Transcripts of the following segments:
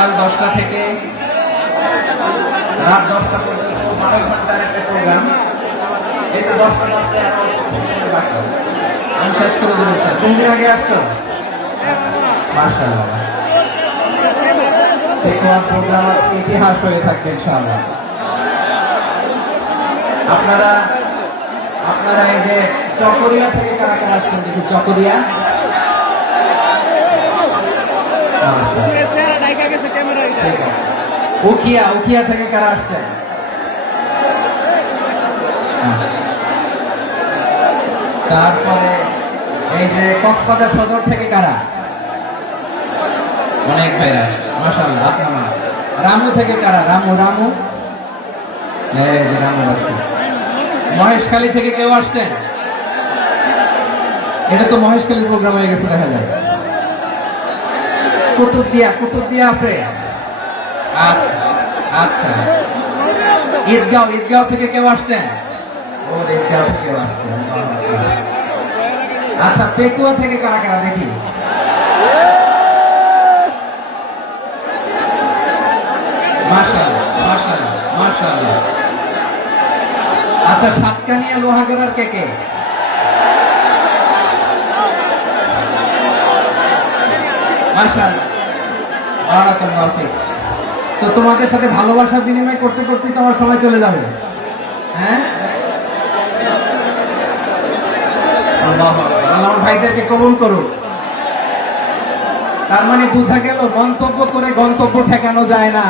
সকাল 10টা থেকে রাত 10টা পর্যন্ত 12 ঘন্টার একটা প্রোগ্রাম। এই তো 10টা বাজতে আরো সময় বাকি। আমি শেষ করে দেবো স্যার। কোন দিন আগে আসছো? মাশাআল্লাহ। পেকুয়ার প্রোগ্রাম আজকে ইতিহাস হয়ে থাকবে ইনশাআল্লাহ। আপনারা এই যে চকরিয়া থেকে কারা কারা আসছেন দেখি? চকরিয়া, উখিয়া থেকে কারা আসছেন? তারপরে এই যে কক্সবাজার সদর থেকে কারা? অনেক ভাইরা, মাশাআল্লাহ। আপনারা রামু থেকে কারা? রামু এই যে রামু আসছে। মহেশখালী থেকে কেউ আসছেন? এটা তো মহেশখালীর প্রোগ্রাম হয়ে গেছে দেখা যায়। কুতুবদিয়া আছে। আচ্ছা, ঈদগাঁও থেকে কেউ আসছেন? ও ঈদগাঁও থেকে কেউ আসছেন। আচ্ছা, পেকুয়া থেকে কারা কারা দেখি? মাশাআল্লাহ। আচ্ছা, সাতকানিয়া লোহাগড়ার কে? মাশাআল্লাহ, বারাকাল্লাহু ফিক। তো তোমাদের সাথে ভালোবাসা বিনিময় করতে করতে তোমার সময় চলে যাবে। হ্যাঁ, আল্লাহু আকবার। আল্লাহ ভাইদেরকে কবুল করুন। তার মানে বোঝা গেল মন্তব্য করে গন্তব্য ঠেকানো যায় না।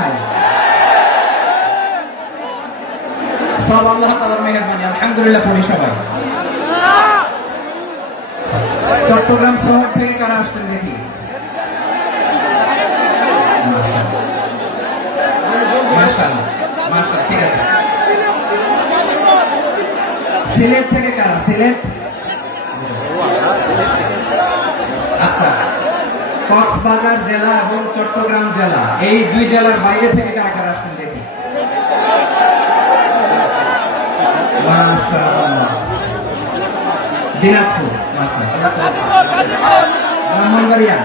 সব আল্লাহ তাআলার মেহেরবানি। আলহামদুলিল্লাহ পড়ি সবাই। চট্টগ্রাম শহর থেকে কারা আসছেন দেখি? মাশাআল্লাহ, ঠিক আছে। সিলেট থেকে কারা? সিলেট, আচ্ছা। কক্সবাজার জেলা এবং চট্টগ্রাম জেলা, এই দুই জেলার বাইরে থেকে কারা কারা আসছেন দেখি? মাশাআল্লাহ। দিনাজপুর, ব্রাহ্মণবাড়িয়া,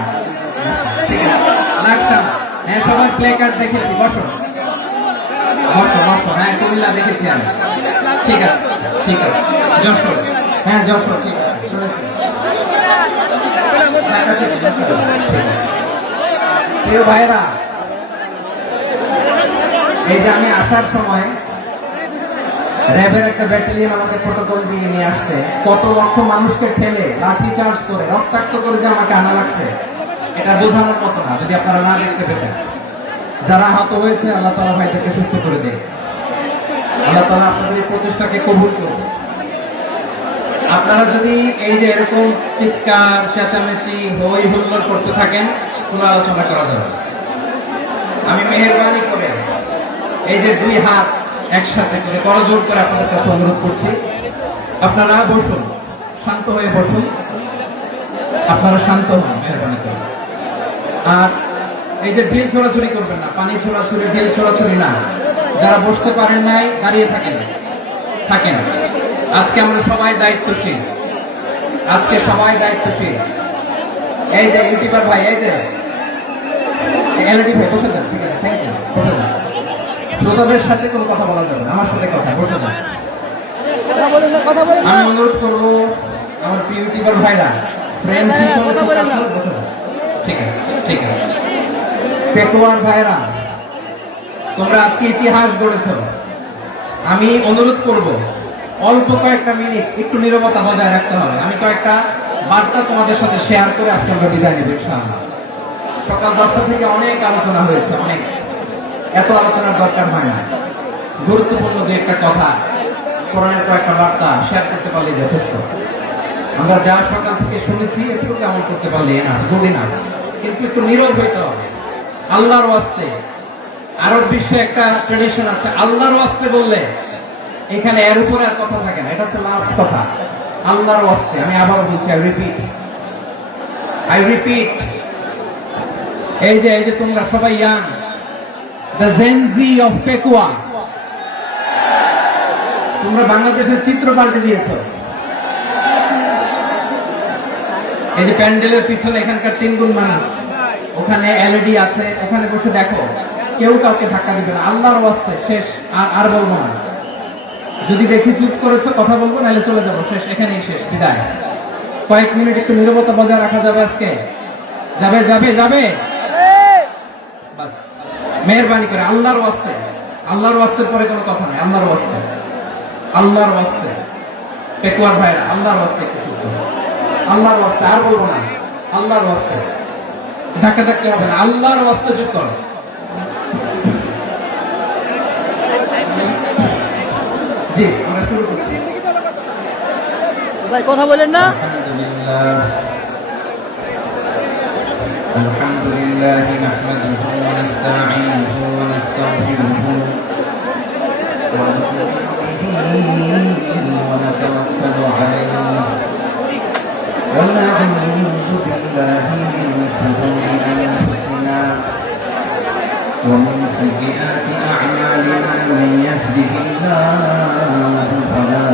ঠিক আছে। লাকসাম, হ্যাঁ সবার প্লে কার্ড দেখেছি। বসো। হ্যাঁ, কুমিল্লা দেখেছি আমি। ঠিক আছে। যশোর, হ্যাঁ যশোর, ঠিক আছে। প্রিয় ভাইরা, এই যে আমি আসার সময় র্যাবের একটা ব্যাটালিয়ন আমাকে প্রোটোকল দিয়ে নিয়ে আসছে। কত লক্ষ মানুষকে ঠেলে লাঠি চার্জ করে রক্তাক্ত করে যে আমাকে আনা লাগছে, এটা বোঝানোর মতো না যদি আপনারা না দেখতে পেতেন। যারা আহত হয়েছে আল্লাহ তাআলা ভাইদেরকে সুস্থ করে দেয়। আল্লাহ তাআলা আপনাদের এই প্রচেষ্টাকে কবুল করুন। আপনারা যদি এই যে এরকম চিৎকার চেঁচামেচি হই হুল্লোড় করতে থাকেন, কোনো আলোচনা করা যাবে। আমি মেহেরবানি করে এই যে দুই হাত একসাথে করে করজোড় করে আপনাদের কাছে অনুরোধ করছি, আপনারা বসুন, শান্ত হয়ে বসুন। আপনারা শান্ত হন মেহেরবানি করে। আর এই যে ঢিল ছোড়াছুড়ি করবেন না, পানি ছোড়াছুড়ি, ঢিল ছোড়াছুড়ি না। যারা বসতে পারেন নাই দাঁড়িয়ে থাকেন। আজকে আমরা সবাই দায়িত্বশীল। এই যে ইউটিউবার ভাই, এই যে এলইডি ভাই, বসে যান। ঠিক আছে, থ্যাংক ইউ। বসে যান। শ্রোতাদের সাথে কোনো কথা বলা যাবে না, আমার সাথে কথা। বসে যান। আমি অনুরোধ করবো আমার প্রিয় ইউটিউবার ভাইরা, প্রেম বসে যান। ঠিক আছে। পেকুয়ার ভাইরা, তোমরা আজকে ইতিহাস গড়েছ। আমি অনুরোধ করব অল্প কয়েকটা মিনিট একটু নীরবতা বজায় রাখতে হবে। আমি কয়েকটা বার্তা তোমাদের সাথে শেয়ার করে আজকে আমরা বিদায় নেব ইনশাআল্লাহ। সকাল 10টা থেকে অনেক আলোচনা হয়েছে, এত আলোচনার দরকার হয় না। গুরুত্বপূর্ণ দু একটা কথা, কোরআনের কয়েকটা বার্তা শেয়ার করতে পারলে যথেষ্ট। আমরা যা সকাল থেকে শুনেছি একটু কেমন করতে পারলে না, যদি না, কিন্তু একটু নীরব হইতে হবে। আল্লাহর ওয়াস্তে, আরব বিশ্বে একটা ট্রেডিশন আছে, আল্লাহর ওয়াস্তে বললে এখানে এর উপরে আর কথা থাকে না। এটা হচ্ছে লাস্ট কথা, আল্লাহর ওয়াস্তে। আমি আবার বলছি, আই রিপিট। এই যে তোমরা সবাই young, the Gen Z of Pekua, তোমরা বাংলাদেশের চিত্র পাল্টে দিয়েছ। এই যে প্যান্ডেলের পিছনে এখানকার 3 গুণ মানুষ, ওখানে এলইডি আছে, ওখানে বসে দেখো, কেউ কাউকে ধাক্কা দিবে না, আল্লাহর ওয়াস্তে শেষ, আর বলবো না। যদি দেখি চুপ করেছো কথা বলবো, নাহলে চলে যাবো, শেষ, এখানেই শেষ, বিদায়। কয়েক মিনিট একটু নীরবতা বজায় রাখা যাবে আজকে? যাবে যাবে যাবে, বাস মেহেরবানি করে আল্লাহর ওয়াস্তে, আল্লাহর ওয়াস্তের পরে কোনো কথা নাই, আল্লাহর ওয়াস্তে, আল্লাহর ওয়াস্তে। পেকুয়ার ভাইরা আল্লাহর ওয়াস্তে একটু চুপ করো, আল্লাহর ওয়াস্তে, আর বলবো না, আল্লাহর ওয়াস্তে, ধাক্কা ধাক্কি হবে না, আল্লাহর ওয়াস্তে চুপ করো। জি, আমরা শুরু করছি। ভাই কথা বলেন না। আলহামদুলিল্লাহ নাহমাদুহু ওয়া নাস্তাঈনুহু ওয়া নাস্তাগফিরুহু ওয়া নু'মিনু বিহি ওয়া নাতাওয়াক্কালু আলাইহি ওয়া না'উযু বিল্লাহি মিন শুরুরি আনফুসিনা ওয়া মিন সাইয়্যাতি আ'মালিনা মান ইয়াহদিহিল্লাহু ফালা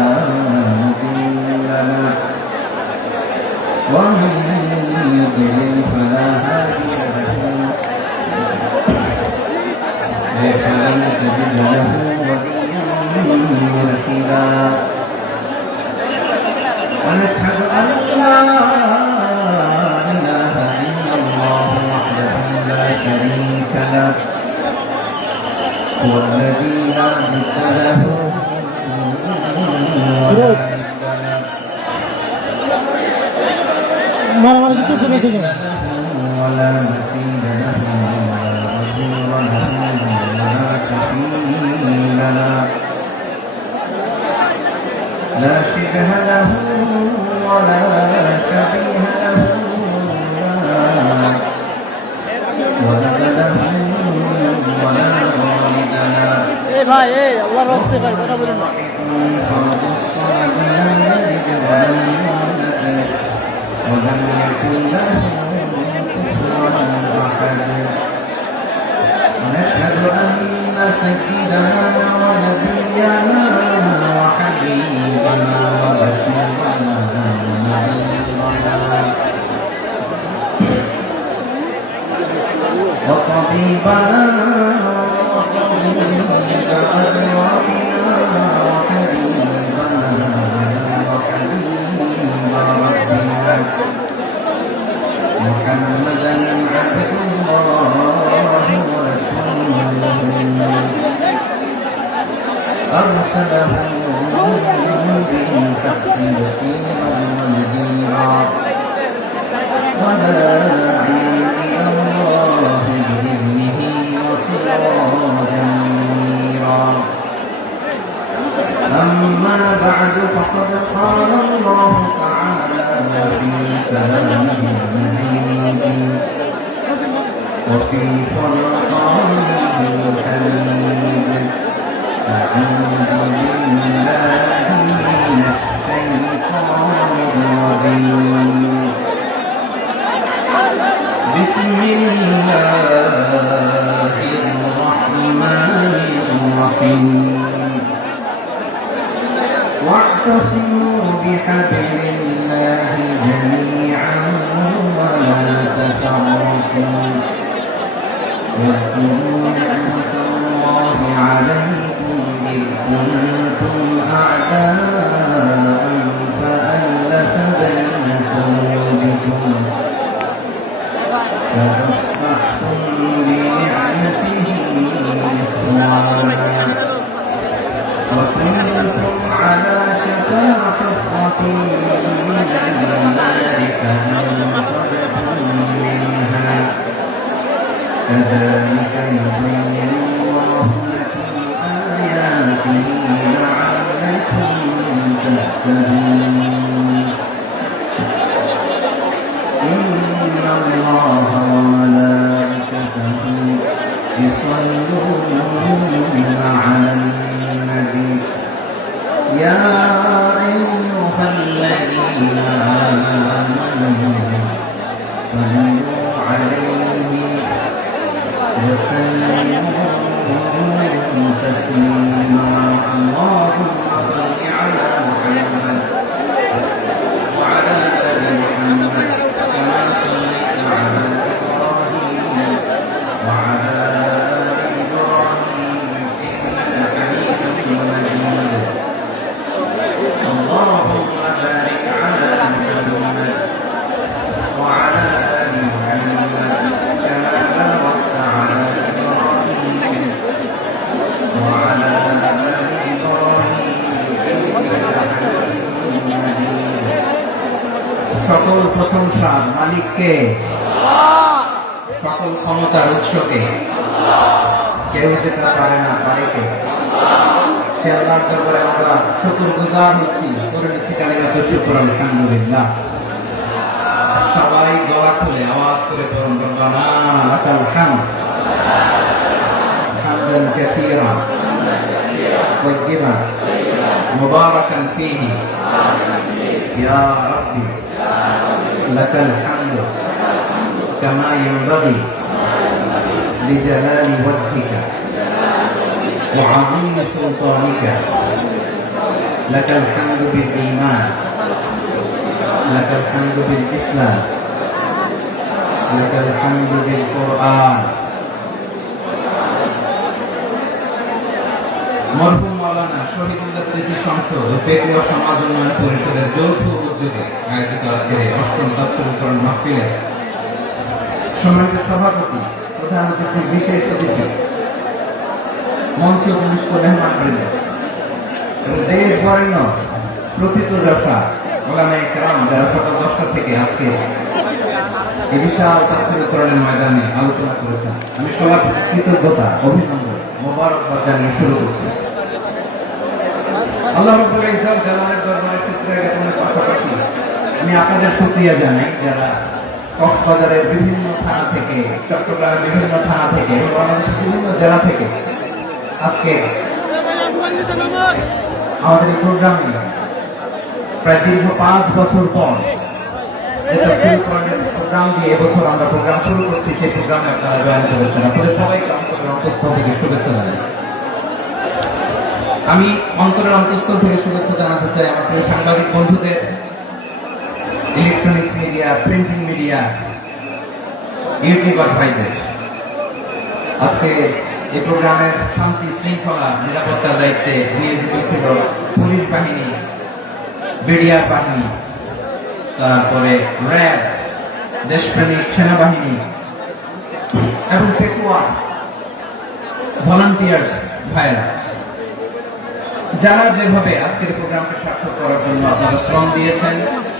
ومن يضلل فلا هادي له فلن تجد له وليا مرشدا ونشهد ان لا اله الا الله وحده لا شريك له هو الذي لا ضد له ولا مثيل له ولا نصير له ولا كفيل له لا شبه له ولا شبيه له ولد له ولا والد له ভাই আল্লাহর রাস্তায় ভাই কথা বলেন না। فرد الصمد لم يلد ولم يولد ولم يكن له كفوا احد ونشهد ان سيدنا ونبينا وحبيبنا وبشيرنا ونذيرنا وطبيبنا وطبيب ادوارنا وحبيبنا وحبيب ربنا محمدا عبد الله ورسوله أرسله بالحق بشيرا ونذيرا وداعيا إلى الله بإذنه وسراجا منيرا أما بعد فقد قال الله تعالى في كلامه المجيد وفي فرقانه الحميد أعوذ بالله من الشيطان الرجيم بسم الله الرحمن الرحيم واعتصموا بحبل الله جميعا ولا تفرقوا واذكروا نعمة الله عليكم إذ كنتم أعداء فألف بين قلوبكم فأصبحتم بنعمته إخوانا وكنتم على شفا حفرة من النار فأنقذكم منها كذلك يبين الله لكم آياته لعلكم تهتدون إن الله وملائكته يصلون على النبي يا أيها الذين آمنوا صلوا عليه وسلموا تسليما اللهم صل على محمد وعلى آل محمد كما صليت على إبراهيم প্রশংসা মালিককে, সকল ক্ষমতার উৎসকে, কেউ যেটা পারে না, পারে কে? সে আল্লাহর দরবারে আমরা শুকরগুজার হচ্ছি, করে নিচ্ছি কালিমাত শুকর আলহামদুলিল্লাহ। সবাই গলা খুলে আওয়াজ করে পড়ুন, রব্বানা লাকাল হামদ হামদান কাসীরা তাইয়্যিবান মুবারাকান ফীহি ইয়া রাব্বি লাকাল হামদু কামা ইয়ানবাগি লিজালালি ওয়াজহিকা ওয়া আযীমি সুলতানিকা লাকাল হামদু বিল ঈমান লাকাল হামদু বিল ইসলাম লাকাল হামদু বিল কুরআন। মরহুম মাওলানা শহীদুল্লাহ স্মৃতি সংসদ ও ফিকহ ও সমাজ উন্নয়ন পরিষদের যৌথ উদ্যোগে আয়োজিত আজকের অষ্টম তাফসীরুল কোরআন মাহফিলে সম্মানিত সভাপতি, প্রধান অতিথি, বিশেষ অতিথি, মঞ্চে উপবিষ্ট মেহমানবৃন্দ এবং দেশ বরেণ্য প্রথিতযশা ওলামায়ে কেরাম যারা সকাল 10টা থেকে আজকে এই বিশাল তাফসীরুল কোরআনের ময়দানে আলোচনা করেছেন, আমি সবার প্রতি কৃতজ্ঞতা, অভিনন্দন, মোবারকবাদ জানিয়ে শুরু করছি। আল্লাহ রাব্বুল ইজ্জত জালালের দরবারে শুকরিয়া জ্ঞাপনের পাশাপাশি আমি আপনাদের শুকরিয়া জানাই যারা কক্সবাজারের বিভিন্ন থানা থেকে, চট্টগ্রামের বিভিন্ন থানা থেকে এবং বাংলাদেশের বিভিন্ন জেলা থেকে আজকে আমাদের এই প্রোগ্রামে প্রায় দীর্ঘ 5 বছর পর যে তাফসীরুল কোরআনের প্রোগ্রাম দিয়ে এবছর আমরা প্রোগ্রাম শুরু করছি, সেই প্রোগ্রামে আপনারা জয়েন করেছেন। আপনাদের সবাইকে অন্তরের অন্তঃস্থল থেকে শুভেচ্ছা জানাই। আমি অন্তরের অন্তঃস্থল থেকে শুভেচ্ছা জানাতে চাই আমার প্রিয় সাংবাদিক বন্ধুদের, electronics media, printing media, YouTuber ভাইদের। আজকে এই প্রোগ্রামের শান্তি শৃঙ্খলা নিরাপত্তার দায়িত্বে নিয়োজিত ছিল পুলিশ বাহিনী, বিডিআর বাহিনী, তারপরে র্যাব, দেশপ্রেমিক সেনাবাহিনী এবং পেকুয়া ভলান্টিয়ার্স ভাইরা, যারা যেভাবে আজকের প্রোগ্রামকে সার্থক করার জন্য আপনারা শ্রম দিয়েছেন,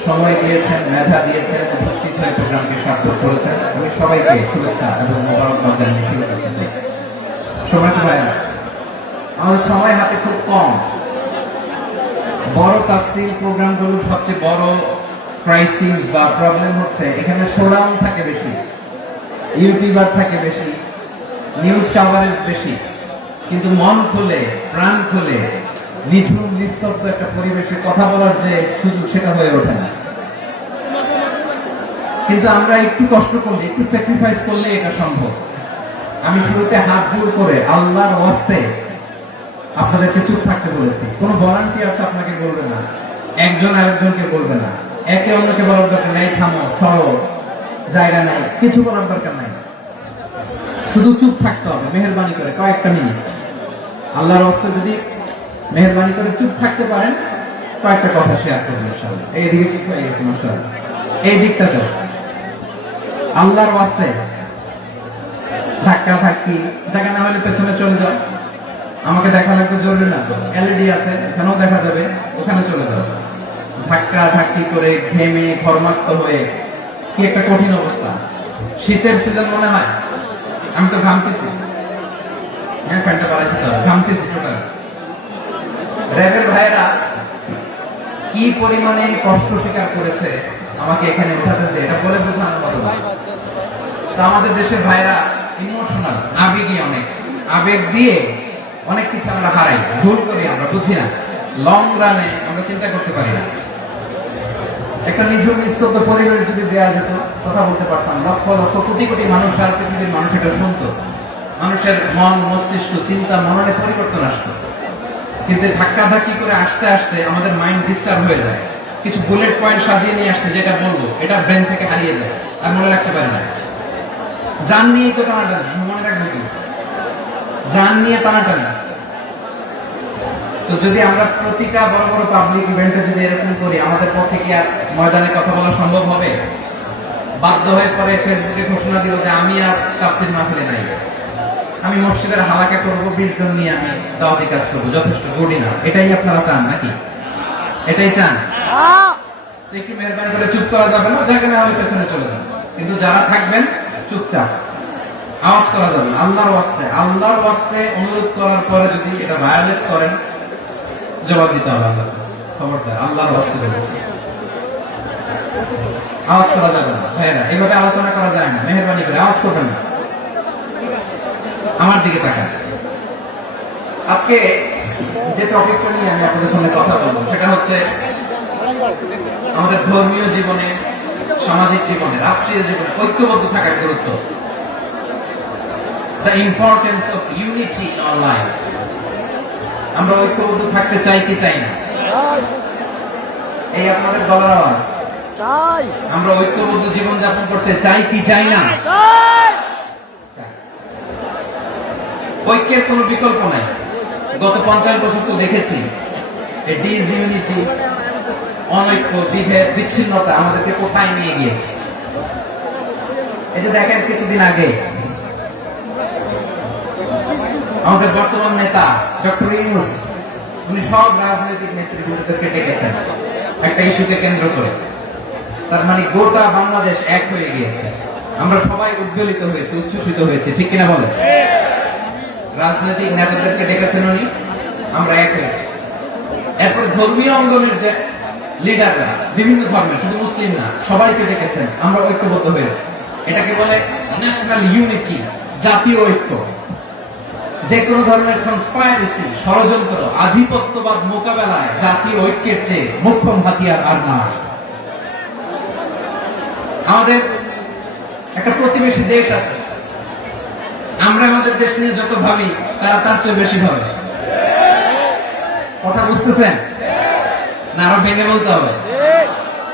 সময় দিয়েছেন, মেধা দিয়েছেন, উপস্থিত হয়ে প্রোগ্রামকে সার্থক করেছেন, আমি সবাইকে শুভেচ্ছা এবং মোবারকবাদ জানিয়ে শুরু করতে চাই। সময় ভাইরা, আমাদের সময় হাতে খুব কম। বড় তাফসীর প্রোগ্রামগুলোর সবচেয়ে বড় ক্রাইসিস বা প্রবলেম হচ্ছে এখানে শোডাউন থাকে বেশি, ইউটিউবার থাকে বেশি, নিউজ কাভারেজ বেশি, কিন্তু মন খুলে, প্রাণ খুলে, নিঝুম নিস্তব্ধ একটা পরিবেশে কথা বলার যে সুযোগ, সেটা হয়ে ওঠে না। কিন্তু আমরা একটু কষ্ট করলে, একটু স্যাক্রিফাইস করলে এটা সম্ভব। আমি শুরুতে হাত জোর করে আল্লাহর ওয়াস্তে আপনাদেরকে চুপ থাকতে বলেছি। কোনো ভলান্টিয়ার্স আপনাকে বলবে না, একজন আরেকজনকে বলবে না, একে অন্যকে বলার দরকার নাই, থামো, সরো, জায়গা নাই, কিছু বলার দরকার নাই, শুধু চুপ থাকতে হবে মেহেরবানি করে কয়েকটা মিনিট। আল্লাহর ওয়াস্তে যদি মেহেরবানি করে চুপ থাকতে পারেন, কয়েকটা কথা শেয়ার করবেন ইনশাআল্লাহ। এইদিকে ঠিক হয়ে গেছে মাশাআল্লাহ, এই দিকটাতে আল্লাহর ওয়াস্তে ধাক্কা ধাক্কি জায়গা না হলে পেছনে চলে যাও। আমাকে দেখা লাগবে জরুরি না তো, এলইডি আছে, এখানেও দেখা যাবে, ওখানে চলে যাও। ধাক্কা ধাক্কি করে ঘেমে ঘর্মাক্ত হয়ে কি একটা কঠিন অবস্থা। শীতের সিজন মনে হয়, আমি তো ঘামতেছি, হ্যাঁ ফ্যানটা বাড়াই দিতে হবে, ঘামতেছি টোটাল। র্যাবের ভাইরা কি পরিমাণে কষ্ট স্বীকার করেছে আমাকে এখানে উঠাতে, যে এটা বলে বোঝানোর মতো না। তো আমাদের দেশের ভাইরা ইমোশনাল, আবেগী, অনেক আবেগ দিয়ে অনেক কিছু আমরা হারাই, ভুল করি, আমরা বুঝি না, লং রানে আমরা চিন্তা করতে পারি না। একটা নিঝুম নিস্তব্ধ পরিবেশ যদি দেওয়া যেত, কথা বলতে পারতাম, লক্ষ লক্ষ কোটি কোটি মানুষ আর পৃথিবীর মানুষ এটা শুনতো, মানুষের মন, মস্তিষ্ক, চিন্তা, মননে পরিবর্তন আসতো। কিন্তু ধাক্কা ধাক্কি করে আসতে আসতে আমাদের মাইন্ড ডিস্টার্ব হয়ে যায়। কিছু বুলেট পয়েন্ট সাজিয়ে নিয়ে আসছে, যেটা বলবো এটা ব্রেন থেকে হারিয়ে যায়, আর মনে রাখতে পারি না। জান নিয়ে তো টানাটানি, মনে রাখবো কি, জান নিয়ে টানাটানি। তো যদি আমরা প্রতিটা বড় বড় পাবলিক ইভেন্টে যদি এরকম করি, আমাদের পক্ষে কি আর ময়দানে কথা বলা সম্ভব হবে? বাধ্য হয়ে পরে ফেসবুকে ঘোষণা দিব যে আমি আর তাফসীর মাহফিলে নাই, আমি মসজিদের হালাকা করবো, 20 জন নিয়ে আমি দাওয়াতি কাজ করবো, যথেষ্ট গুড না। এটাই আপনারা চান নাকি? এটাই চান? তো একটু মেহরবানি করে চুপ করা যাবে না, যেখানে আমি পেছনে চলে যাবো, কিন্তু যারা থাকবেন চুপচাপ, আওয়াজ করা যাবে না। আল্লাহর ওয়াস্তে অনুরোধ করার পরে যদি এটা ভায়োলেট করেন, জবাব দিতে হবে আল্লাহর কাছে। খবরদার, আল্লাহর ওয়াস্তে বলছি, আওয়াজ করা যাবে না। ভাইয়েরা, এইভাবে আলোচনা করা যায় না, মেহরবানি করে আওয়াজ করবেন না। আমার দিকে তাকান। আজকে যে টপিকটা নিয়ে আমি আপনাদের সামনে কথা বলবো সেটা হচ্ছে আমাদের ধর্মীয় জীবনে, সামাজিক জীবনে, রাষ্ট্রীয় জীবনে ঐক্যবদ্ধ থাকার গুরুত্ব। The importance of unity in our life. আমরা ঐক্যবদ্ধ থাকতে চাই কি চাই না? এই আপনাদের গলার আওয়াজ। চাই। আমরা ঐক্যবদ্ধ জীবন যাপন করতে চাই কি চাই না? চাই। ঐক্যের কোনো বিকল্প নাই। গত 50 বছর তো দেখেছি এই ডিসইউনিটি, অনৈক্য, বিভেদ, বিচ্ছিন্নতা আমাদেরকে কোথায় নিয়ে গিয়েছে। এই যে দেখেন, কিছুদিন আগে আমাদের বর্তমান নেতা ডক্টর ইউনূস, উনি সব রাজনৈতিক নেতৃবৃন্দদেরকে ডেকেছেন একটা ইস্যুকে কেন্দ্র করে। তার মানে গোটা বাংলাদেশ এক হয়ে গিয়েছে। আমরা সবাই উদ্বেলিত হয়েছে, উচ্ছ্বসিত হয়েছে, ঠিক কিনা বলেন? রাজনৈতিক নেতাদেরকে ডেকেছেন উনি, আমরা এক হয়েছি। এরপরে ধর্মীয় অঙ্গনের যে লিডাররা, বিভিন্ন ধর্মের, শুধু মুসলিম না, সবাইকে ডেকেছেন, আমরা ঐক্যবদ্ধ হয়েছি। এটাকে বলে ন্যাশনাল ইউনিটি, জাতীয় ঐক্য। যে কোনো ধরনের কনস্পাইরেসি, ষড়যন্ত্র, আধিপত্যবাদ মোকাবেলায় জাতীয় ঐক্যের চেয়ে মোক্ষম হাতিয়ার আর নাই। আমাদের একটা প্রতিবেশী দেশ আছে, আমরা আমাদের দেশ নিয়ে যত ভাবি তারা তার চেয়ে বেশি ভাবে। কথা বুঝতেছেন না? আরো ভেঙে বলতে হবে।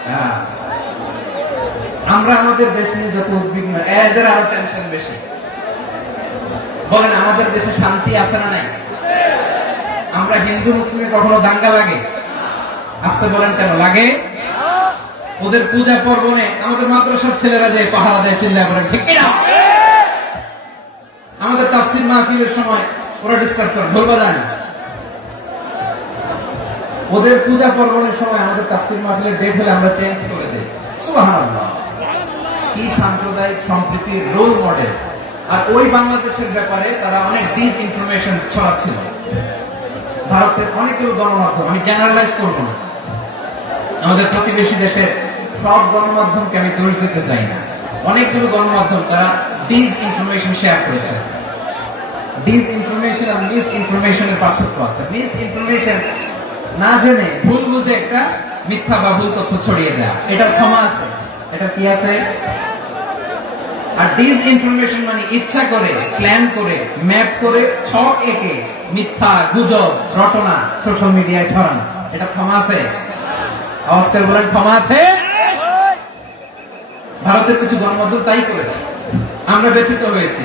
হ্যাঁ, আমরা আমাদের দেশ নিয়ে যত উদ্বিগ্ন, এদের আরো টেনশন বেশি। বলেন, আমাদের দেশে শান্তি আছে না নাই? আমরা হিন্দু মুসলিমে কখনো দাঙ্গা লাগে? আসতে বলেন, কেন লাগে? ওদের পূজা পর্বণে আমাদের মাদ্রাসার ছেলেরা যে পাহারা দেয়, চিল্লা করে, ঠিক কিনা? আমাদের তাফসীর মাহফিলের সময় ওরা ডিস্টার্ব করে, ঢোল বাজায় না। ওদের পূজা পর্বণের সময় আমাদের তাফসীর মাহফিলের ডেট হলে আমরা চেঞ্জ করে দেই। সুবহানাল্লাহ, কি সাম্প্রদায়িক সম্প্রীতির রোল মডেল। আর ওই বাংলাদেশের ব্যাপারে তারা অনেক ডিসইনফরমেশন ছড়াচ্ছিল। ভারতের অনেকগুলো গণমাধ্যম, আমি জেনারেলাইজ করবো না, আমাদের প্রতিবেশী দেশের সব গণমাধ্যমকে আমি দোষ দিতে চাই না, অনেকগুলো গণমাধ্যম তারা ডিসইনফরমেশন শেয়ার করেছে। ডিসইনফরমেশন আর মিস ইনফরমেশনের পার্থক্য আছে। মিস ইনফরমেশন না জেনে ভুল বুঝে একটা মিথ্যা বা ভুল তথ্য ছড়িয়ে দেয়া, এটার ক্ষমা আছে, এটা কি আছে। আর ডিসইনফরমেশন মানে ইচ্ছা করে, প্ল্যান করে, ম্যাপ করে, ছক এঁকে মিথ্যা, গুজব, রটনা সোশ্যাল মিডিয়ায় ছড়ানো, এটা ক্ষমা আছে? আওয়াজ করে বলেন, ক্ষমা আছে? ভারতের কিছু গণমাধ্যম তাই করেছে, আমরা ব্যথিত হয়েছি,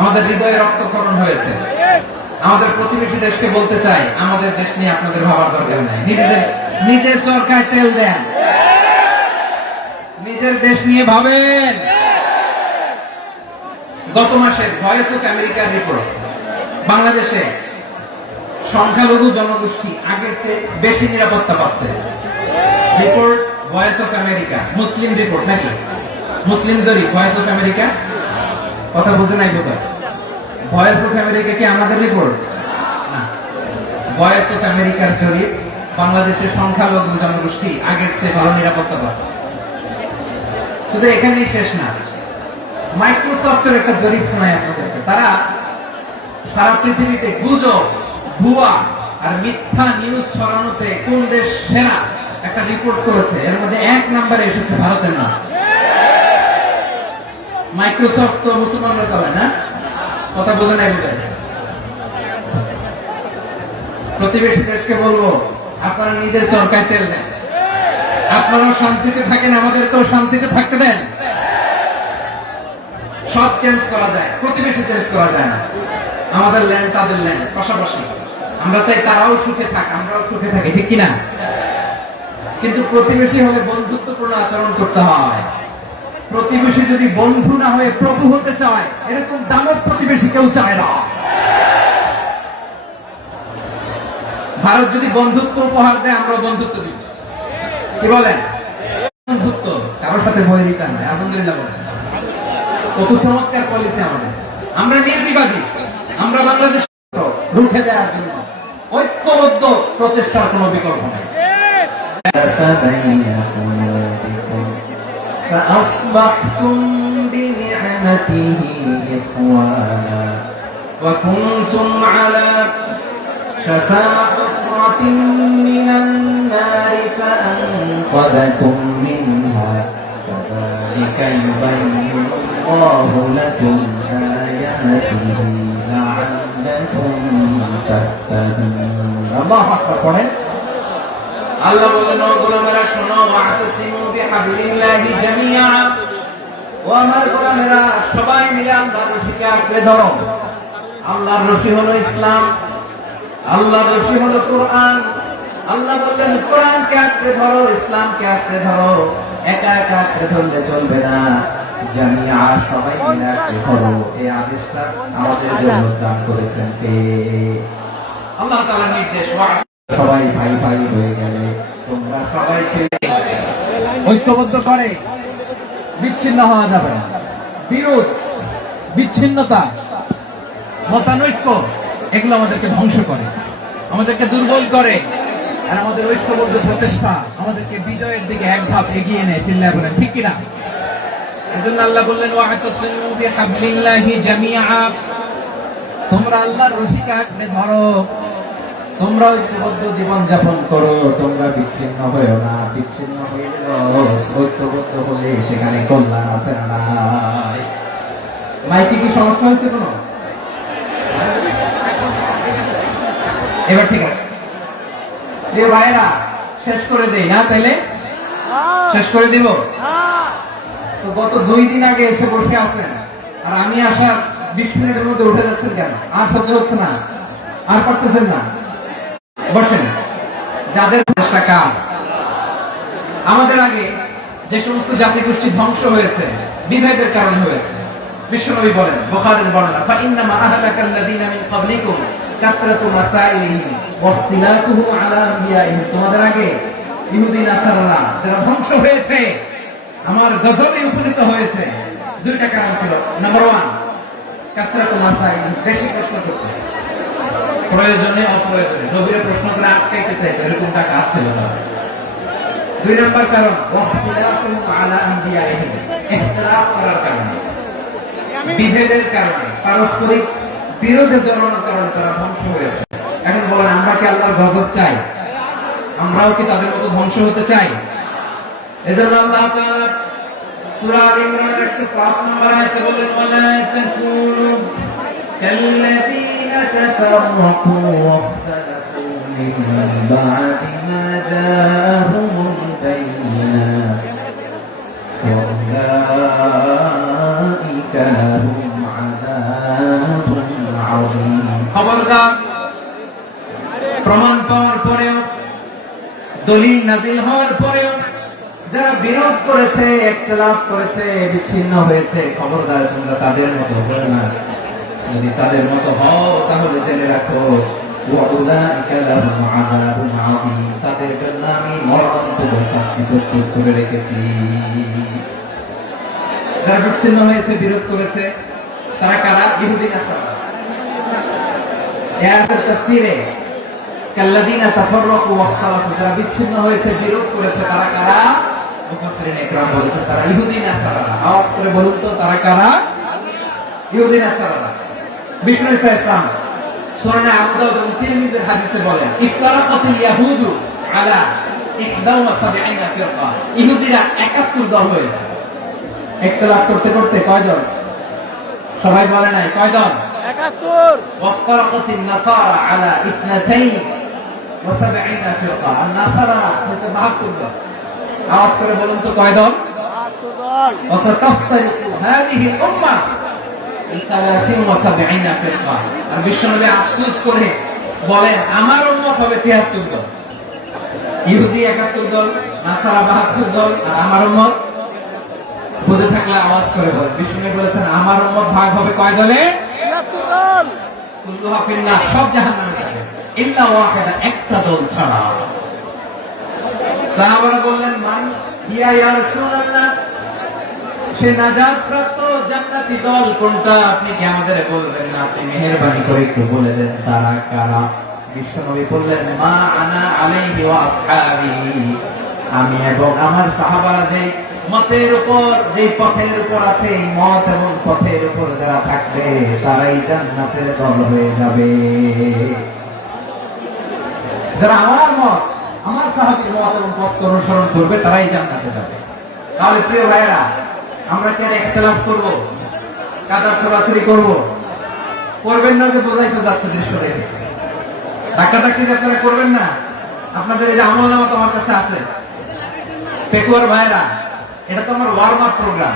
আমাদের হৃদয়ে রক্তক্ষরণ হয়েছে। আমাদের প্রতিবেশী দেশকে বলতে চাই, আমাদের দেশ নিয়ে আপনাদের ভাবার দরকার নাই, নিজের চরকায় তেল দেন, নিজের দেশ নিয়ে ভাবেন। গত মাসের ভয়েস অফ আমেরিকার রিপোর্ট, বাংলাদেশে সংখ্যালঘু জনগোষ্ঠী আগের চেয়ে বেশি নিরাপত্তা পাচ্ছে। Report voice of America, Muslim report নাকি? মুসলিম জরিপ, ভয়েস অফ আমেরিকা। কথা বুঝে নাই বোধহয়? ভয়েস অফ আমেরিকা কি আমাদের রিপোর্ট না? ভয়েস অফ আমেরিকার জরিপ, বাংলাদেশের সংখ্যালঘু জনগোষ্ঠী আগের চেয়ে ভালো নিরাপত্তা পাচ্ছে। শুধু এখানেই শেষ না, মাইক্রোসফটের একটা জরিপ শোনায় আপনাদেরকে। তারা সারা পৃথিবীতে গুজব, ভুয়া আর মিথ্যা নিউজ ছড়ানোতে কোন দেশ সেরা একটা রিপোর্ট করেছে। এর মধ্যে 1 নম্বরে এসেছে ভারতের নাম। মাইক্রোসফট তো মুসলমানরা চালায় না? কথা বোঝে নাই বোধহয়? প্রতিবেশী দেশকে বলবো, আপনারা নিজের চরকায় তেল দেন, আপনারাও শান্তিতে থাকেন, আমাদেরকেও শান্তিতে থাকতে দেন। সব চেঞ্জ করা যায়, প্রতিবেশী চেঞ্জ করা যায় না। আমাদের ল্যান্ড তাদের ল্যান্ড, পাশাপাশি। আমরা চাই তারাও সুখে থাক, আমরাও সুখে থাকি, ঠিক কিনা? কিন্তু প্রতিবেশী হলে বন্ধুত্বপূর্ণ আচরণ করতে হয়। প্রতিবেশী যদি বন্ধু না হয়ে প্রভু হতে চায়, এরকম দানব প্রতিবেশী কেউ চায় না। ভারত যদি বন্ধুত্ব উপহার দেয়, আমরা বন্ধুত্ব দিব। কি বলেন? বন্ধুত্ব কারোর সাথে বৈরিতা নাই। আলহামদুলিল্লাহ বলেন। কত চমৎকার পলিসি আমাদের। আমরা নির্বিবাদী, আমরা বাংলাদেশ রুখে দেওয়ার জন্য ঐক্যবদ্ধ প্রচেষ্টার কোনো বিকল্প নেই। فأصبحتم بنعمته إخوانا وكنتم على شفا حفرة من النار فأنقذكم منها كذلك يبين الله لكم آياته لعلكم تهتدون الله أكبر قرآن আল্লাহ বললেন ও গোলামেরা শোনো ওয়াতাসিমু বিহাবলিল্লাহি জামিআ ও আমার গোলামেরা সবাই মিলে আল্লাহর রশিকে আঁকড়ে ধরো। আল্লাহর রশি হলো ইসলাম, আল্লাহর রশি হলো কোরআন। আল্লাহ বললেন কোরআনকে আঁকড়ে ধরো, ইসলামকে আঁকড়ে ধরো। একা একা আঁকড়ে ধরলে চলবে না, জামিআ সবাই মিলে আঁকড়ে ধরো। এই আদেশটা আমাদের জন্য দান করেছেন কে? আল্লাহ তাআলার নির্দেশ। সবাই ভাই ভাই হয়ে গেলে তোমরা সবাই ছেলে ঐক্যবদ্ধ করে বিচ্ছিন্ন হওয়া যাবে না। বিরোধ, বিচ্ছিন্নতা, মতানৈক্য এগুলো আমাদেরকে ধ্বংস করে, আমাদেরকে দুর্বল করে। আর আমাদের ঐক্যবদ্ধ প্রচেষ্টা আমাদেরকে বিজয়ের দিকে এক ধাপ এগিয়ে নেয়। চিল্লায় বলেন ঠিক কিনা? এজন্য আল্লাহ বললেন ওয়াতাসিমু বিহাবলিল্লাহি জামিআ, তোমরা আল্লাহর রশিকে আঁকড়ে ধরো, তোমরা ঐক্যবদ্ধ জীবন যাপন করো, তোমরা বিচ্ছিন্ন হয়েও না। বিচ্ছিন্ন হয়ে ঐক্যবদ্ধ হলে সেখানে কল্যাণ আছে না নাই? মাইকে কি সমস্যা হয়েছে কোনো? এবার ঠিক আছে প্রিয় ভাইরা, শেষ করে দেই না তাইলে? শেষ করে দিব তো। গত 2 দিন আগে এসে বসে আছেন, আর আমি আসার 20 মিনিটের মধ্যে উঠে যাচ্ছেন কেন? আর সহ্য হচ্ছে না? আর পারতেছেন না? বসেন। যাদের চেষ্টা কার? আমাদের আগে যে সমস্ত জাতি গোষ্ঠী ধ্বংস হয়েছে বিভেদের কারণে হয়েছে। বিশ্বনবী বলেন বুখারীর বর্ণনা, ফাইন্নামা আহলাকাল্লাযীনা মিন ক্বাবলিকুম কাসরাতু মাসাইলিহিম ওয়া ইখতিলাফুহুম আলা আনবিয়াইহিম। তোমাদের আগে ইহুদি নাসারারা যারা ধ্বংস হয়েছে, আমার গজবে উপনীত হয়েছে, 2টা কারণ ছিল। নাম্বার 1 কাসরাতু মাসাইলিহিম, বেশি প্রশ্ন করতে, প্রয়োজনে অপ্রয়োজনে নবীর প্রশ্ন করে আটকাইতে চাইতো, এরকম টাকা আছে না। 2 নম্বর কারণ ওয়াখতিলাফুহুম আলা আনবিয়াইহিম, ইখতিলাফ করার কারণে, বিভেদের কারণে, পারস্পরিক বিরোধে জড়ানোর কারণে তারা ধ্বংস হয়েছে। এখন বলেন আমরা কি আল্লাহর গজব চাই? আমরাও কি তাদের মতো ধ্বংস হতে চাই? এজন্য আল্লাহ তাআলা সূরা আল ইমরানের 105 নম্বর আয়াতে বললেন ওয়ালা তাকুনু কাল্লাযীনা তাফাররাকু ওয়াখতালাফু মিন বা'দি মা জাআহুমুল বায়িনাত উলাইকা লাহুম আযাবুন আযীম। খবরদার, প্রমাণ পাওয়ার পরেও, দলিল নাজিল হওয়ার পরেও যারা বিরোধ করেছে, ইখতিলাফ করেছে, বিচ্ছিন্ন হয়েছে, খবরদার তোমরা তাদের মতো হও না। যদি তাদের মতো হও তাহলে জেনে রাখো ওয়াউলাইকা লাহুম আযাবুন আযীম, তাদের জন্য আমি মরণান্তর শাস্তি প্রস্তুত করে রেখেছি। যারা বিচ্ছিন্ন হয়েছে, বিরোধ করেছে, তারা কারা? ইহুদি নাসারা। এর তাফসীরে কাল্লাযীনা তাফাররাকু ওয়াখতালাফু, যারা বিচ্ছিন্ন হয়েছে, বিরোধ করেছে, তারা কারা? মুফাসসিরিন ইকরাম বলেছেন তারা ইহুদি নাসারা। আওয়াজ করে বলুন তো তারা কারা? ইহুদি নাসারা। বিষ্ণু ঈসা ইসলাম সুনানে আবু দাউদ এবং তিরমিজির হাদিসে বলেন ইফতারাকাতিল ইয়াহুদু আলা 71 ফিরকা, ইহুদিরা 71 দল হয়েছে। ইখতিলাফ করতে করতে কয়জন? সবাই বলে নাই কয়জন? 71। ওয়াফতারাকাতিন নাসারা আলা 72 ফিরকা, আর নাসারা হচ্ছে 72 দল। আওয়াজ করে বলুন তো কয় দল? 72 দল। ওয়াসাতাফতারিকু হাদিহি উম্মাহ 73 ফিরকা। আর বিশ্বনবী আফসোস করে বলেন আমার উম্মত হবে 73 দল। ইহুদি 71 দল, নাসারা 72 দল, আর আমার উম্মত বুঝে থাকলে আওয়াজ করে বলেন। বিশ্বনবী বলেছেন আমার উম্মত ভাগ হবে কয় দলে? 73 দল। কুল্লুহা ফিন্নার, সব জাহান্নামে যাবে ইল্লা ওয়াহিদা, একটা দল ছাড়া। সাহাবারা বললেন, মান ইয়া ইয়া রাসূলুল্লাহ, সে নাজাত প্রাপ্ত জান্নাতি দল কোনটা? আপনি কি আমাদের বলবেন না? আপনি মেহেরবানি করে একটু বলে দেন তারা কারা। বিশ্বনবী বললেন, মা আনা আলাইহি ওয়া আসহাবি, আমি এবং আমার সাহাবারা যে মতের উপর, যে পথের উপর আছে, এই মত এবং পথের উপর যারা থাকবে তারাই জান্নাতের দল হয়ে যাবে। যারা আমার মত, আমার সাহাবীর মত এবং পথ অনুসরণ করবে তারাই জান্নাতে যাবে। তাহলে প্রিয় ভাইরা, আমরা কি আর ইখতিলাফ করব, কাদা ছড়াছড়ি করব? করবেন না, যে বোঝাই তো যাচ্ছে দৃশ্য দেখে। ধাক্কাধাক্কি যে আপনারা করবেন না। আপনাদের এই যে আমলনামা তো আমার কাছে আছে। পেকুয়ার ভাইরা, এটা তো আমার ওয়ার্ম আপ প্রোগ্রাম।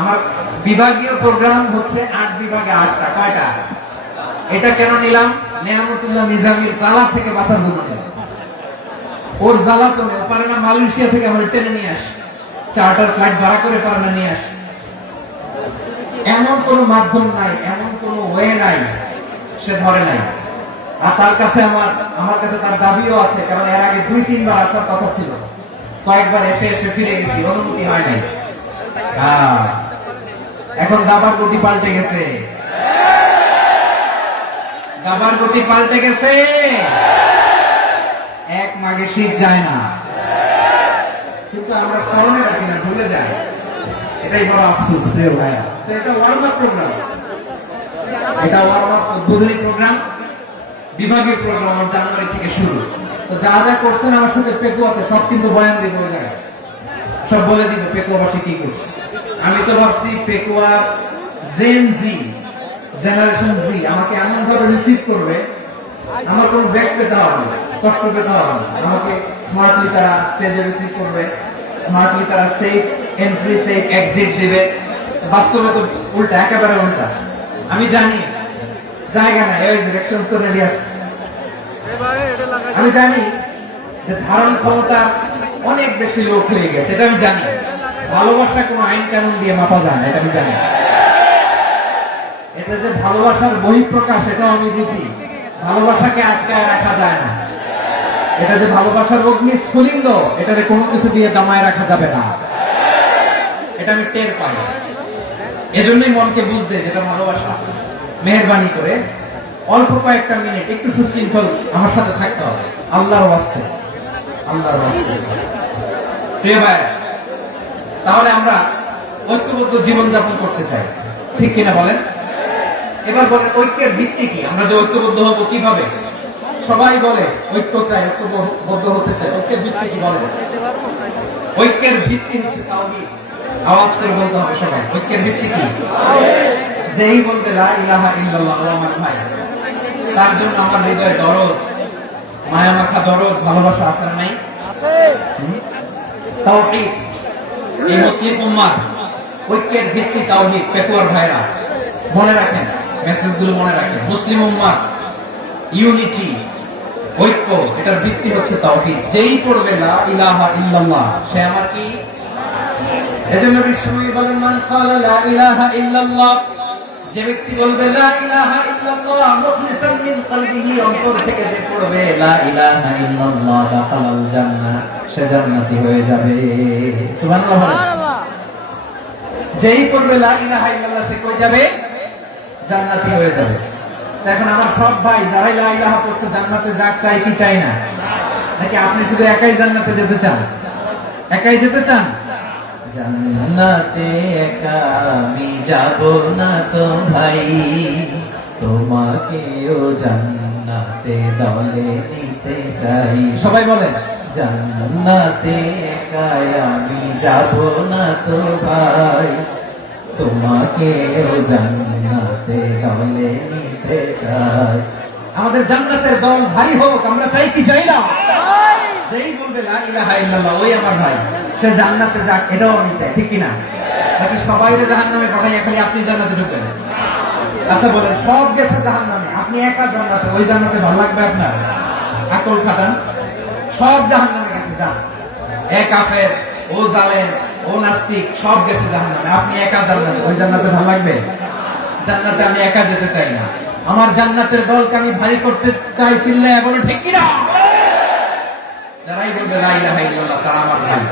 আমার বিভাগীয় প্রোগ্রাম হচ্ছে 8 বিভাগে 8টা। কয়টা? এটা কেন নিলাম? নেয়ামতুল্লাহ নিজামীর জ্বালা থেকে বাঁচার জন্য নিলাম। ওর জ্বালা তো নেই, পারে না মালয়েশিয়া থেকে আমার টেনে নিয়ে আসে, চার্টার ফ্লাইট ভাড়া করে পারে না নিয়ে আসে। এমন কোন মাধ্যম নাই, এমন কোন ওয়ে নাই, সে ধরে নাই। আর তার কাছে আমার কাছে তার দাবিও আছে, কারণ এর আগে 2-3 বার আসার কথা ছিল। কয়েকবার এসে ফিরে গেছি, অনুমতি হয় নাই। এখন দাবার গতি পাল্টে গেছে, দাবার গতি পাল্টে গেছে। এক মাঘে শীত যায় না, কিন্তু আমরা স্মরণে রাখি না, ভুলে যাই। এটাই বড় আফসোস প্রিয় ভাইয়া। তো এটা ওয়ার্ম আপ প্রোগ্রাম, এটা ওয়ার্ম আপ উদ্বোধনী প্রোগ্রাম, বিভাগীয় প্রোগ্রাম আমার জানুয়ারি থেকে শুরু। তো যা যা করছেন আমার সাথে পেকুয়াতে সব কিন্তু বয়ান দিব, ওই জায়গায় সব বলে দিব পেকুয়াবাসী কি করছে। আমি তো ভাবছি পেকুয়ার জেন জি, জেনারেশন জি আমাকে এমন ভাবে রিসিভ করবে, আমার কোনো ব্যাক পেতে হবে না, কষ্ট পেতে হবে না। আমাকে স্মার্টলি তারা স্টেজে রিসিভ করবে, স্মার্টলি তারা সেফ এন্ট্রি, সেফ এক্সিট দিবে। বাস্তবে তো উল্টা, একেবারে উল্টা। আমি জানি জায়গা নাই, এই ডিরেকশন তো রেডি আছে। আমি জানি যে ধারণ ক্ষমতা অনেক বেশি লোক হয়ে গেছে, এটা আমি জানি। ভালোবাসা কোনো আইন কানুন দিয়ে মাপা যায় না, এটা আমি জানি। এটা যে ভালোবাসার বহিঃপ্রকাশ, এটাও আমি বুঝি। ভালোবাসাকে আটকায় রাখা যায় না। এটা যে ভালোবাসার অগ্নি স্ফুলিঙ্গ, এটারে কোনো কিছু দিয়ে দামায় রাখা যাবে না, এটা আমি টের পাই। এজন্যই মনকে বুঝতে, যেটা ভালোবাসা। মেহেরবানি করে অল্প কয়েকটা মিনিট একটু সুশৃঙ্খল আমার সাথে থাকতে হবে, আল্লাহর ওয়াস্তে, আল্লাহর ওয়াস্তে। প্রিয় ভাই, তাহলে আমরা ঐক্যবদ্ধ জীবনযাপন করতে চাই, ঠিক কিনা বলেন? এবার বলেন, ঐক্যের ভিত্তি কি? আমরা যে ঐক্যবদ্ধ হবো কিভাবে? সবাই বলে ঐক্য চাই, ঐক্যবদ্ধ হতে চাই। ঐক্যের ভিত্তি কি বলেন? ঐক্যের ভিত্তি হচ্ছে তাওহীদ। আওয়াজ করে বলতে হবে সবাই, ঐক্যের ভিত্তি কি? যেই বলবে লা ইলাহা ইল্লাল্লাহ, ও আমার ভাই, তার জন্য আমার হৃদয়ে দরদ, মায়া মাখা দরদ, ভালোবাসা আছে না নাই? আছে। তাওহীদ, এই মুসলিম উম্মাহ ঐক্যের ভিত্তি তাওহীদ। পেকুয়ার ভাইরা মনে রাখেন, মেসেজগুলো মনে রাখেন। মুসলিম উম্মাহ ইউনিটি, ঐক্য, এটার ভিত্তি হচ্ছে তাওহীদ। যেই পড়বে লা ইলাহা ইল্লাল্লাহ, সে আমার কি? এজন্য বিশ্বনবী বলেন, মান ক্বালা লা ইলাহা ইল্লাল্লাহ, যে ব্যক্তি বলবে লা ইলাহা ইল্লাল্লাহ মুখলিসান মিন কলবিহি, অন্তর থেকে যে পড়বে লা ইলাহা ইল্লাল্লাহ, দাখালাল জান্নাহ, সে জান্নাতি হয়ে যাবে। সুবহানাল্লাহ। যেই পড়বে লা ইলাহা ইল্লাল্লাহ, সে কই যাবে? জান্নাতি হয়ে যাবে। এখন আমার সব ভাই যারাই লা ইলাহা পড়ছে জান্নাতে যাক, চাই কি চাই না? নাকি আপনি শুধু একাই জান্নাতে যেতে চান? একাই যেতে চান? জান্নাতে একা আমি যাব না তো ভাই, তোমাকেও জান্নাতে দলে নিতে চাই। সবাই বলেন, জান্নাতে একা আমি যাব না তো ভাই, তোমাকেও জান্নাতে দলে নিতে চাই। আমাদের জান্নাতের দল ভারী হোক, আমরা চাই কি চাই না? যেই বলবে লা ইলাহা ইল্লাল্লাহ, ওই আমার ভাই, সে জান্নাতে যাক, এটাও আমি চাই, ঠিক কিনা? নাকি সবাই জাহান্নামে পাঠাই, খালি আপনি জান্নাতে ঢুকবেন? আচ্ছা বলেন, সব গেছে জাহান্নামে, আপনি একা জান্নাতে, ওই জান্নাতে ভালো লাগবে আপনার? আকল খাটান। সব জাহান্নামে গেছে, যান। এ কাফের, ও জালেম, ও নাস্তিক, সব গেছে জাহান্নামে, আপনি একা জান্নাতে, ওই জান্নাতে ভালো লাগবে? জান্নাতে আমি একা যেতে চাই না, আমার জান্নাতের দলকে আমি ভারী করতে চাই। চিল্লায় বলো ঠিক কিনা? যারাই বলবে লা ইলাহা ইল্লাল্লাহ তারা আমার ভাই।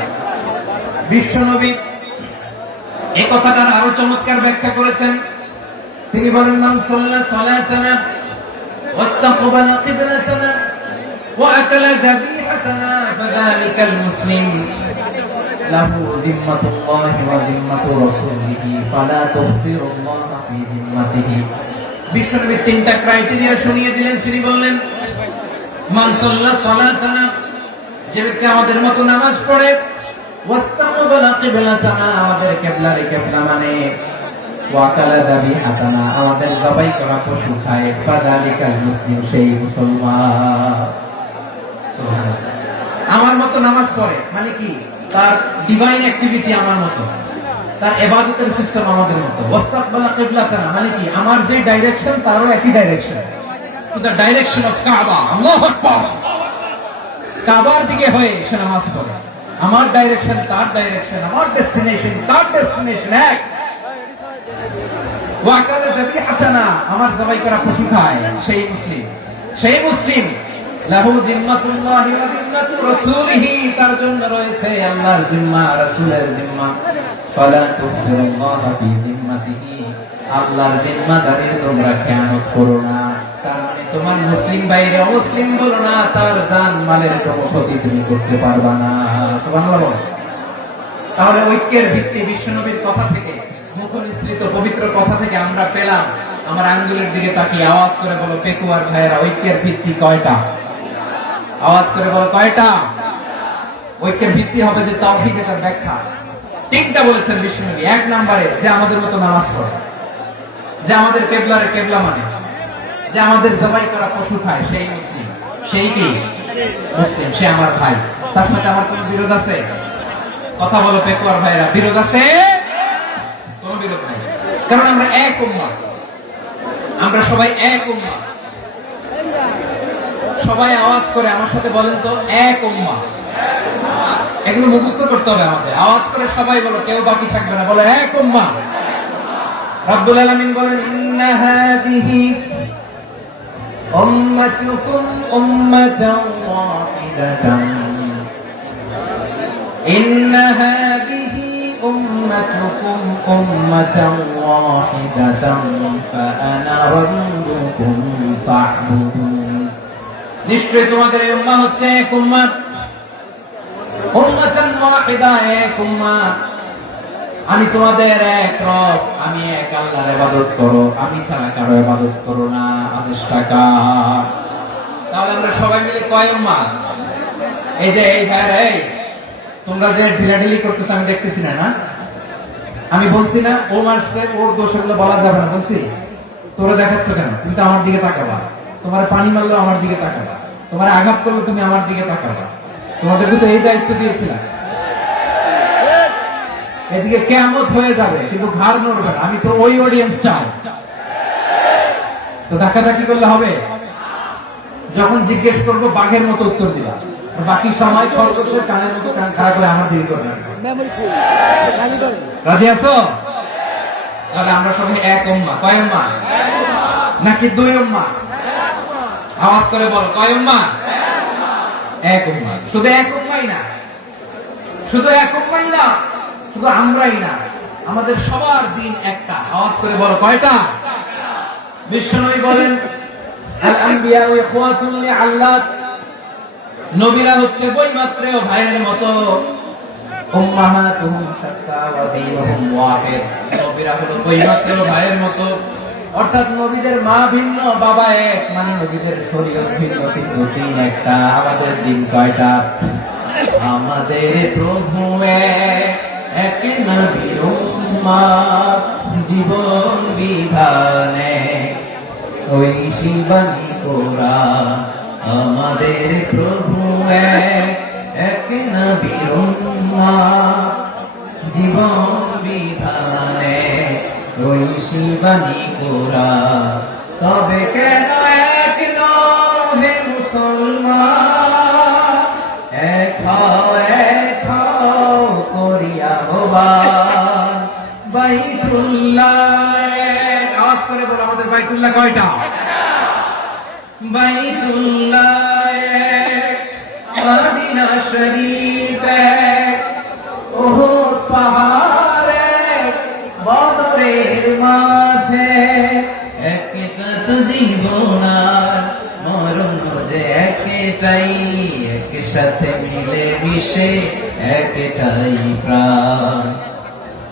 বিশ্বনবী এই কথাটার আরো চমৎকার ব্যাখ্যা করেছেন। তিনি বলেন মান সাল্লা সালাতানা ওয়াস্তাকবালা কিবলাতানা ওয়া আকালা যাবিহাতানা ফাযালিকাল মুসলিম লাহু যিম্মাতুল্লাহি ওয়া যিম্মাতু রাসূলিহি ফালা তুখফিরুল্লাহা ফি যিম্মাতিহি। বিশ্বনবী তিনটা ক্রাইটেরিয়া শুনিয়ে দিলেন। তিনি বললেন মান সাল্লা সালাতানা, যে ব্যক্তি আমাদের মতো নামাজ পড়ে, ওয়াস্তাকবালা কিবলাতানা, আমাদের কিবলারে কিবলা মানে, ওয়াকালা যাবিহাতানা, আমাদের জবাই করা পশু খায়, ফাযালিকাল মুসলিম, সেই মুসলমান। সুবহানাল্লাহ। আমার মতো নামাজ পড়ে মানে কি, তার ডিভাইন অ্যাক্টিভিটি আমার মতো, তার ইবাদতের সিস্টেম আমাদের মতো। ওয়াস্তাকবালা কিবলাতানা মানে কি, আমার যে ডাইরেকশন তারও একই direction, to the direction of কাবা। আল্লাহু আকবার। কাবার দিকে হয়ে সে নামাজ পড়ে। আমার ডাইরেকশন তার ডাইরেকশন, আমার ডেস্টিনেশন তার ডেস্টিনেশন এক। ওয়াকালা যাবিহাতানা, আমার জবাই করা পশু খায়, সেই মুসলিম। সেই মুসলিম লাহু যিম্মাতুল্লাহি ওয়া যিম্মাতু রাসূলিহি, তার জন্য রয়েছে আল্লাহর জিম্মা, রাসূলের জিম্মা। ফালা তুখফিরুল্লাহা ফি যিম্মাতিহি, আল্লাহর জিম্মাদারির তোমরা খেয়ানত করো না। তার মানে তোমার মুসলিম বাইরে অমুসলিম বলো না, তার জান মালের কোনো ক্ষতি তুমি করতে পারবা না। সুবহানাল্লাহ। তাহলে ঐক্যের ভিত্তি বিশ্বনবীর কথা থেকে, মুখনিসৃত পবিত্র কথা থেকে আমরা পেলাম। আমার আঙ্গুলের দিকে তাকিয়ে আওয়াজ করে বলো পেকুয়ার ভাইয়েরা, ঐক্যের ভিত্তি কয়টা? আওয়াজ করে বলো কয়টা? ঐক্যের ভিত্তি হবে যে তাওহীদ, এর ব্যাখ্যা তিনটা বলেছেন বিশ্বনবী। এক নম্বরে যে আমাদের মতো নামাজ পড়ে, যে আমাদের কিবলারে কিবলা মানে, যে আমাদের জবাই করা পশু খায়, সেই মুসলিম। সেই কি মুসলিম, সে আমার ভাই। তার সাথে আমার কোনো বিরোধ আছে? কথা বলো পেকুয়ার ভাইরা, বিরোধ আছে? কোনো বিরোধ নাই, কারণ আমরা এক উম্মাহ, আমরা সবাই এক উম্মাহ। সবাই আওয়াজ করে আমার সাথে বলেন তো, এক উম্মাহ। এগুলো মুখস্থ করতে হবে আমাদের। আওয়াজ করে সবাই বলো, কেউ বাকি থাকবে না, বলো এক উম্মাহ। রব্বুল আলামিন বলেন ইন্না হাদিহি উম্মাতুকুম উম্মাতান ওয়াহিদাতান, ইন্না হাদিহি উম্মাতুকুম উম্মাতান ওয়াহিদাতান ফাআনা রাব্বুকুম ফা'বুদুন। নিশ্চয়ই তোমাদের এই উম্মাহ হচ্ছে এক উম্মাহ, উম্মাতান ওয়াহিদা, এক উম্মাহ। আমি তোমাদের এক রব, আমি এক আল্লাহর ইবাদত করো, আমি ছাড়া কারো ইবাদত করো না। আদেশটা কার? তাহলে আমরা সবাই মিলে কয় উম্মাহ? এই যে এই ভাইরা, এই তোমরা যে ঢিলাঢিলি করতেছ আমি দেখতেছি না, না আমি বলছি না ও মারছে, ওর দোষ, এগুলো বলা যাবে না বলছি? তোরা দেখাচ্ছ কেন? তুমি তো আমার দিকে তাকাবা। তোমার পানি মারলো আমার দিকে তাকাবা, তোমার আঘাত করলো তুমি আমার দিকে তাকাবা। তোমাদেরকে তো এই দায়িত্ব দিয়েছিলাম। এদিকে কিয়ামত হয়ে যাবে কিন্তু ঘাড় নড়বে না, আমি তো ওই অডিয়েন্স চাই। তো ধাক্কাধাক্কি করলে হবে? যখন জিজ্ঞেস করবো বাঘের মতো উত্তর দিবা, বাকি সময় খরগোশের কানের মতো কান খাড়া করে আমার দিকে করবে। রাজি আছো? তাহলে আমরা সবাই এক উম্মাহ। কয় উম্মাহ? নাকি দুই উম্মাহ? আওয়াজ করে বল, কয় উম্মাহ? এক উম্মাহ। শুধু এক উম্মাহই না, শুধু এক উম্মাহই না, শুধু আমরাই না, আমাদের সবার দিন একটা। আওয়াজ করে বলো কয়টা? বিশ্বনবী বলেন আল আম্বিয়া ইখওয়াতুন লিআল্লাত, নবীরা হচ্ছে বৈমাত্রেয় ভাইয়ের মতো। উম্মাহাতুহুম শাত্তা ওয়া দীনুহুম ওয়াহিদ, নবীরা হলো বৈমাত্রেয় ভাইয়ের মতো। অর্থাৎ নবীদের মা ভিন্ন, বাবা এক, মানে নবীদের শরীয়ত ভিন্ন, কিন্তু দিন একটা। আমাদের দিন কয়টা? আমাদের প্রভু এক, নবীর উম্মাহ, জীবন বিধানে ওই শিবানী কোরা। আমাদের প্রভু এক, নবীর উম্মাহ, জীবন বিধানে ওই শিবানী কোরা। তবে কেন এক নহে মুসলমান, এক করিয়া আহ্বান বাইতুল্লাহ। আওয়াজ করে বলো আমাদের বাইতুল্লাহ কয়টা? বাইতুল্লাহ মদিনা শরীফ এক, উহুদ পাহাড় এক, বদরের মাঝে একটা তো জীবন আর মরণ যে একটাই, একসাথে মিলে মিশে একটাই প্রাণ।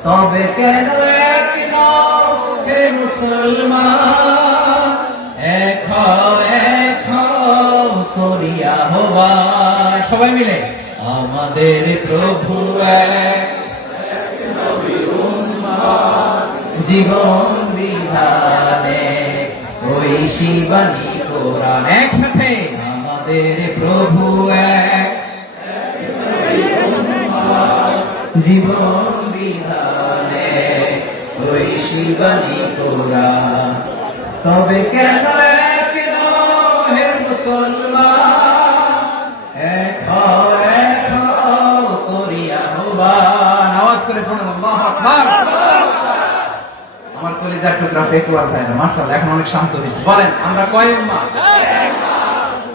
তবে কেন এক নও হে মুসলমান, এক হও করিয়া আহ্বান। সবাই মিলে আমাদের প্রভু এক, জীবন বিধানে ওই শিবানী কোরআন। একসাথে আমাদের প্রভু এক, জীবন বিধানে ওই শিবানী কোরআন। তবে কেন এক নও হে মুসলমান, এক হও করিয়া আহ্বান। আওয়াজ করে বলুন আল্লাহু আকবার। আমার কলিজার টুকরা পেকুয়ার ভাইরা মাশাআল্লাহ এখন অনেক শান্ত হয়েছে। বলেন আমরা কয় উম্মাহ?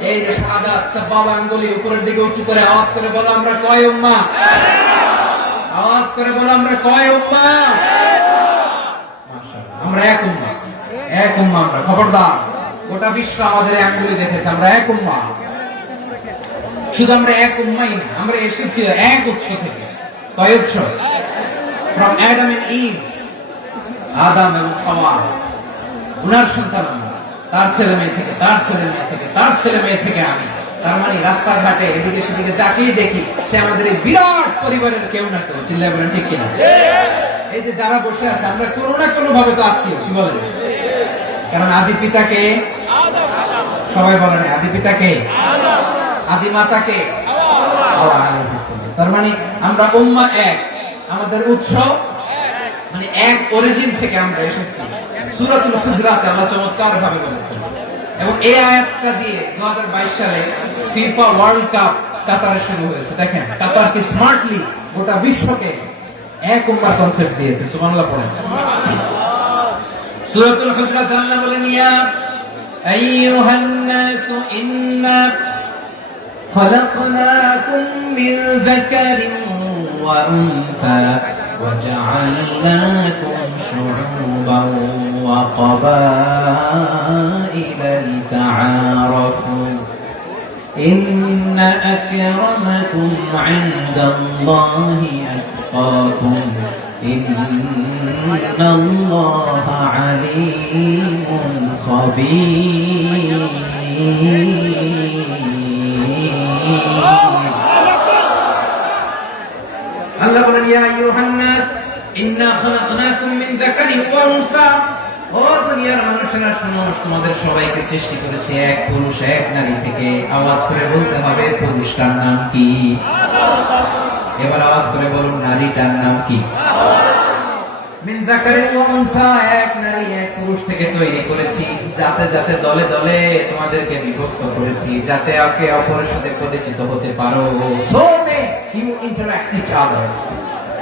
এই যে শাহাদাত সাবাব আঙ্গুলি উপরের দিকে উঁচু করে আওয়াজ করে বলো আমরা কয় উম্মাহ? আওয়াজ করে বলো আমরা কয় উম্মাহ? মাশাআল্লাহ আমরা এক উম্মাহ, এক উম্মাহ আমরা। খবরদার, গোটা বিশ্ব আমাদের এই আঙ্গুলি দেখেছে আমরা এক উম্মাহ। শুধু আমরা এক উম্মাহই না, আমরা এসেছি এক উৎস থেকে। কয় উৎস? from Adam and Eve, আদম এবং হাওয়া, উনার সন্তান আমরা। তার ছেলে মেয়ে থেকে, তার ছেলে মেয়ে থেকে, তার ছেলে মেয়ে থেকে আমি। তার মানে রাস্তাঘাটে এদিকে সেদিকে যাকেই দেখি সে আমাদের এই বিরাট পরিবারের কেউ না কেউ। চিল্লায় বলেন ঠিক কিনা? এই যে যারা বসে আছে আমরা কোনো না কোনো ভাবে তো আত্মীয়। কি বলেন? কারণ আদি পিতাকে সবাই বলেন, আদি পিতাকে, আদি মাতাকে হাওয়া আলাইহিস সালাম। তার মানে আমরা উম্মাহ এক, আমাদের উৎস মানে এক অরিজিন থেকে আমরা এসেছি। সূরাতুল হুজরাতে আল্লাহ চমৎকার ভাবে বলেছেন। এবং এই আয়াতটা দিয়ে 2022 সালে ফিফা ওয়ার্ল্ড কাপ কাতারে শুরু হয়েছে। দেখেন কাতার কি স্মার্টলি গোটা বিশ্বকে এক উম্মাহ কনসেপ্ট দিয়েছে। সুবহানাল্লাহ পড়েন। সূরাতুল হুজরাত আল্লাহ বলেন ইয়া আইয়ুহান নাসু ইন্না খলাকনাকুম মিন যাকারিন ওয়া উনসা وجعلناكم شعوبا وقبائل لتعارفوا إن أكرمكم عند الله أتقاكم إن الله عليم خبير আল্লাহ বলেন ইয়া আইয়ুহান নাস ইন্না খালাকনাকুম মিন যাকারিন ওয়া উনসা। ও দুনিয়ার মানুষেরা শোনো, তোমাদের সবাইকে সৃষ্টি করেছি এক পুরুষ এক নারী থেকে। আওয়াজ করে বলতে হবে পুরুষটার নাম কি? এবার আওয়াজ করে বলুন নারীটার নাম কি? মিন যাকারিন ওয়া উনসা, এক নারী এক পুরুষ থেকে তৈরি করেছি। যাতে যাতে দলে দলে তোমাদেরকে বিভক্ত করেছি, যাতে একে অপরের সাথে পরিচিত হতে পারো। So you interact each other.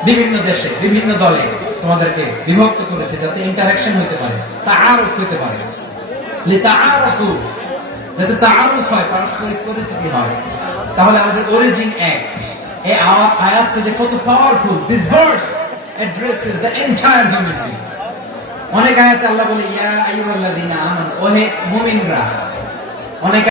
বিভিন্ন দেশে বিভিন্ন দলে তোমাদেরকে বিভক্ত করেছে যাতে ইন্টারঅ্যাকশন হতে পারে, তাআরুফ হতে পারে। লিতাআরফু, যাতে তাআরুফ হয়, পারস্পরিক পরিচিতি হয়। তাহলে আমাদের অরিজিন এক। এই আয়াতটা যে কত powerful. This verse addresses the entire human being. অনেক আয়াতে আল্লাহ বলে ইয়া আইয়ুহাল্লাযীনা আমানু, ওহে মুমিনরা। অনেক